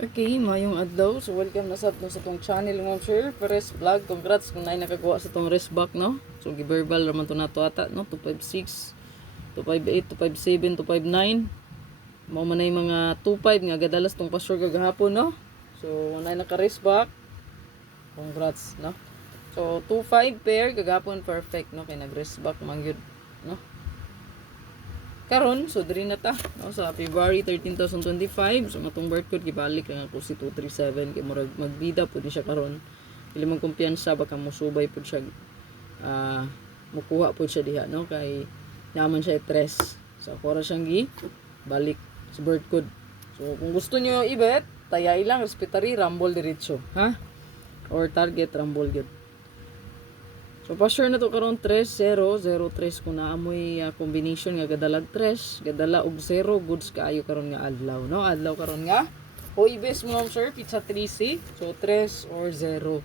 Okay, mayong adlaw. So, welcome na sa tong channel ng sir. Perez Vlog. Congrats kung na nakagawa sa tong wristback, no? So, giverbal raman to na to ata, no? 256, 258, 257, 259. Mao man ay mga 25 nga gadalas tong pasyor kagahapon, no? So, na naka-wristback. Congrats, no? So, 25 pair kagahapon perfect, no? Kay nag-wristback man gyud, no? Karon, so diri na ta, no, sa February 13, 2025. So atong birth code gibalik lang ako si 237 kay murag magbida pud siya karon. Dili man kumpiyansa baka musubay pud siya mukuha pud siya diha, no, kay naman siya 3. So ako ra siyang gi balik sa birth code. So kung gusto niyo i-bet, tayay lang respetary rumble diretso, ha? Or target rumble gyud. So, pa-sure na to karon 3-0-0-3 kung naamoy combination nga gadalag 3, gadala og 0, goods kaayo karon nga adlaw, no? Adlaw karon nga Hoybes mo sir, pizza 3C, so 3 or 0.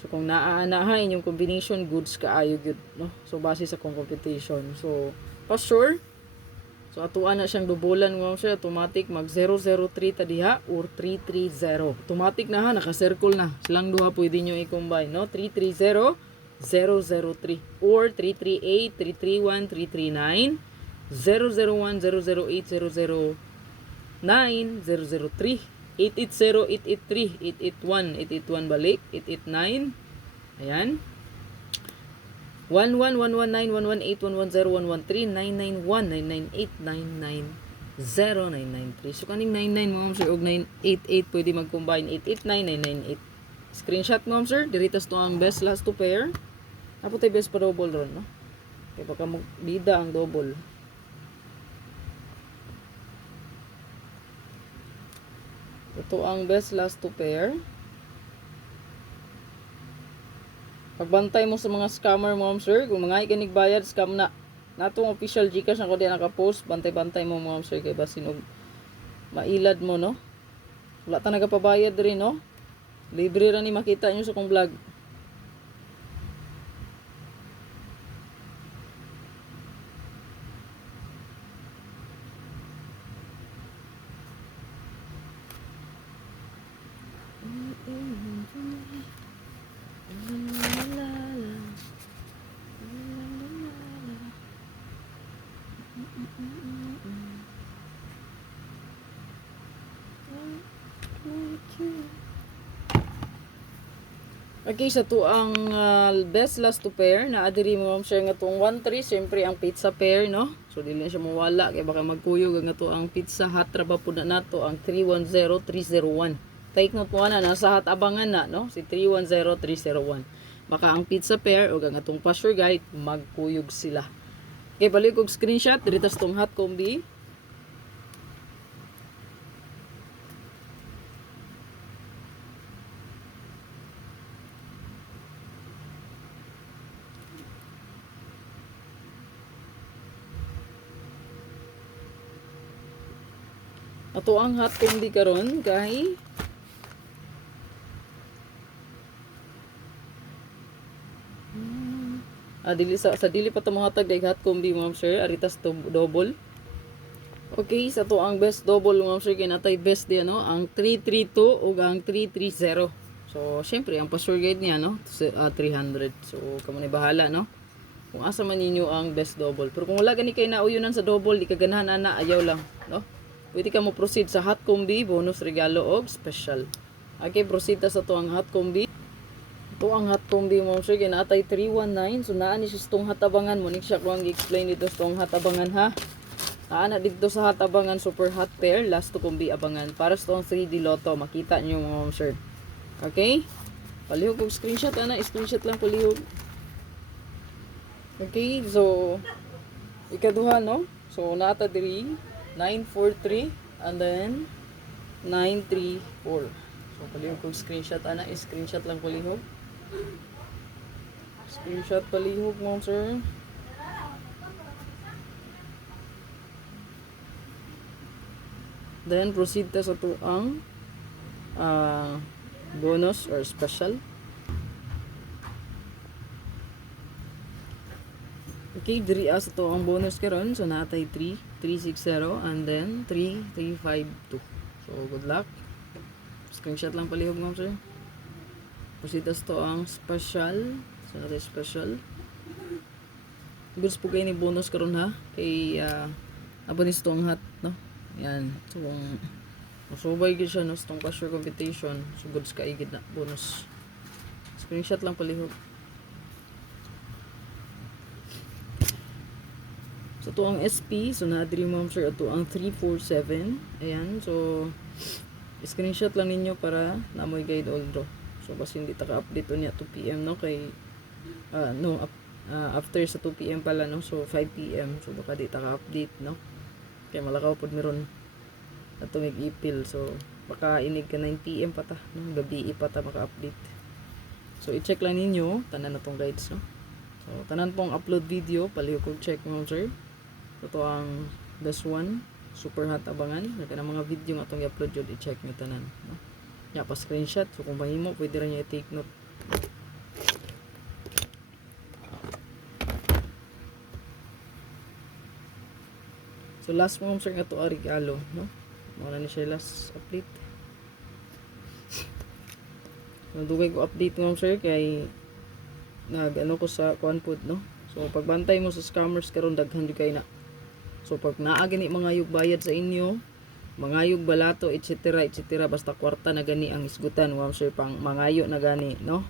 So, kung naaanaha inyong combination, goods kaayo gyud, no? So, base sa kong competition. So, pa-sure. So, atuan na siyang dubulan mo sir, automatic mag 003 ta diha or 330. Automatic na ha, naka-circle na. Silang duha pwede nyo i-combine, no? 330 003 or 338, 331, 339, 001, 008, 009, 003, 880, 883, 881, 881 balik, 889, ayan, 11119, 118, 110, 113, 991, 998, 990, 993. So kaning 99 mo sir og 988 pwede mag-combine 889, 998. Screenshot mo sir, diritas to ang best last to pair. Apo tay best pa double ron, no? Kaya baka bida ang double. Ito ang best last to pair. Pagbantay mo sa mga scammer mo, sir. Kung mga ikanig bayad, scam na. Natong official Gcash na ko din naka-post. Bantay-bantay mo, sir. Kaya basin og mailad mo, no? Wala ta nagapabayad rin, no? Libre ra ni makita nyo sa kong vlog. Okay, sa to ang best last to pair na adiri mo share nga tong 1-3, syempre ang pizza pair, no? So dili na siya mawala kay baka magkuyog nga to ang Pizza Hut ra ba pud na nato ang 310301. Take note mo na nasa Hut abangan na, no? Si 310301. Baka ang pizza pair o nga tong pasture guide magkuyog sila. Okay, balik og screenshot diri tas tong hot combi. Ato ang hot combi karon kay dili sa dili pa ta mo hatag day hot combi ma'am sir, aritas to double. Okay, sa to ang best double ma'am sir kay natay best di ano ang 332 ug ang 330. So syempre ang password guide niya, no, 300. So kamo ni bahala, no, kung asa man ninyo ang best double. Pero kung wala gani kay nauyunan sa double, di ka ganahan ana, ayaw lang, no. Pwede ka mo proceed sa hot combi, bonus regalo og special. Okay, proceed ta sa to ang hot combi. Ito ang hot combi mo sir, ginatay 319. So naa ni siya tong hatabangan mo, nik siya ko ang i-explain dito sa tong hatabangan, ha. Ana dito sa hatabangan super hot pair, last to combi abangan para sa tong 3D Lotto, makita niyo mo sir. Okay? Palihog og screenshot ana, screenshot lang palihog. Okay, so ikaduha, no. So nata diri 943 and then 934. So palihog kong screenshot ana, screenshot lang palihog. Screenshot palihog mo sir. Then proceed ta sa tuang bonus or special. Okay, diri as ito ang bonus karon. So natay 3, 360 and then 3, 352. So So good luck. Screenshot lang palihog ma'am sir. Pasitas to ang special. So natin special. Goods po kayo ni bonus karon ha. Kay abonis to ang hat no. Yan. So kung masubay gid siya no sa tong cashier competition, so goods ka igid na bonus. Screenshot lang palihog. So to ang SP, so na-dri ma'am sir ato ang 347. Ayan, so screenshot lang ninyo para namoy guide all draw. So basta hindi ta ka-update unya 2 PM no kay after sa 2 PM pala no. So 5 PM so baka di ta ka-update no. Kay malakaw pod meron ato mig-ipil. So baka inig ka 9 PM pa ta no, gabi pa ta maka-update. So i-check lang ninyo tanan natong guides no. So tanan pong upload video palihog kog check mo sir. Ito ang this one, super hot abangan. Nagka ng mga video nga itong i-upload yun, i-check nyo tanan. No? Ya, pa screenshot. So kung mahimo, pwede rin nyo i-take note. So last mo sir nga ito regalo. No? Mga na siya last update. Nandugay ko update mo sir kay nag-ano ko sa Quanpod no. So pagbantay mo sa scammers karon daghan jud kay na. So pag naa gani mga yug bayad sa inyo, mga yug balato etc. basta kwarta na gani ang isgutan, ma'am sir pang mangayo na gani no.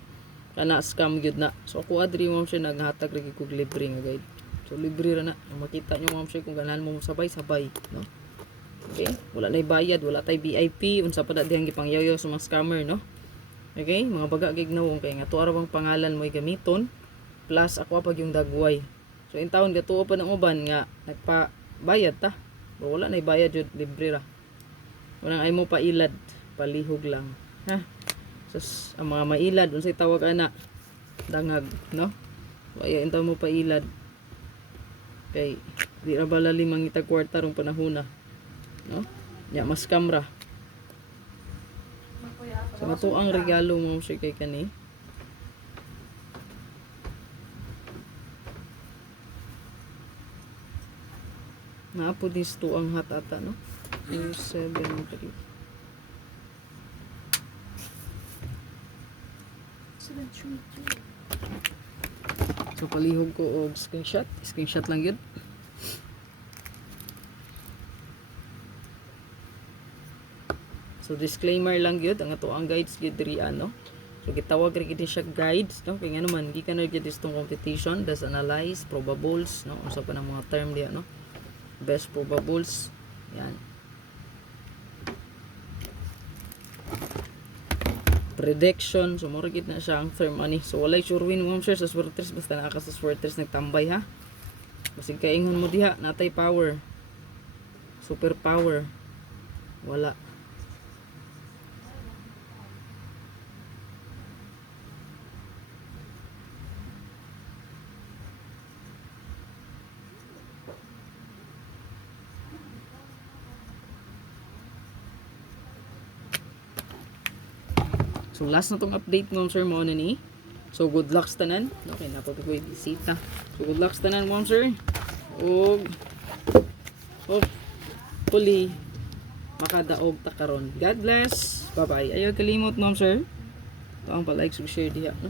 Kana scam gyud na. So ako adri ma'am sir naghatag lagi kog libre nga guide. So libre ra na. Makita nyo ma'am sir kung ganahan mo sabay-sabay no. Okay? Wala nay bayad, wala tay VIP, unsa pa dihang gipangyayo sa mga scammer no. Okay? Mga baga gignawong kay nga tuwa ra bang pangalan mo gamiton plus ako pag yung dagway. So in taon gatuo pa ng uban nga nagpa-bayad ta. Pero wala nay bayad jud, libre ra. Walang ay mo pa ilad, palihog lang. Ha? Sus, ang mga mailad unsay tawag ana? Dangag, no? Waya intaw mo pa ilad. Kay di ra bala limang itag kwarta rong panahon na. No? Ya mas kamera. So ito ang regalo mo sir kay kani. Naapo dis to ang hat ata no. 273. So palihog ko og screenshot. Screenshot lang yun. So disclaimer lang yun. Ang ato ang guides yun diri ano. So gitawag rin gid siya guides no. Kaya nga naman gikan na gid itong competition. Does analyze probables no. Usa pa ng mga term diya no. Best probables. Yan. Prediction. So mura gid na siya ang term ani. So walay sure win mo sir sa swerters basta naa ka sa swerters nagtambay ha. Basig kaingon mo diha natay power. Super power. Wala. So last na tong update ma'am sir mo na ni. So good luck sa tanan. Okay na pa ko bisita. So good luck sa tanan ma'am sir. Og hopefully makadaog ta karon. God bless. Bye bye. Ayaw kalimot ma'am sir. Ito ang pa-like, share diha no.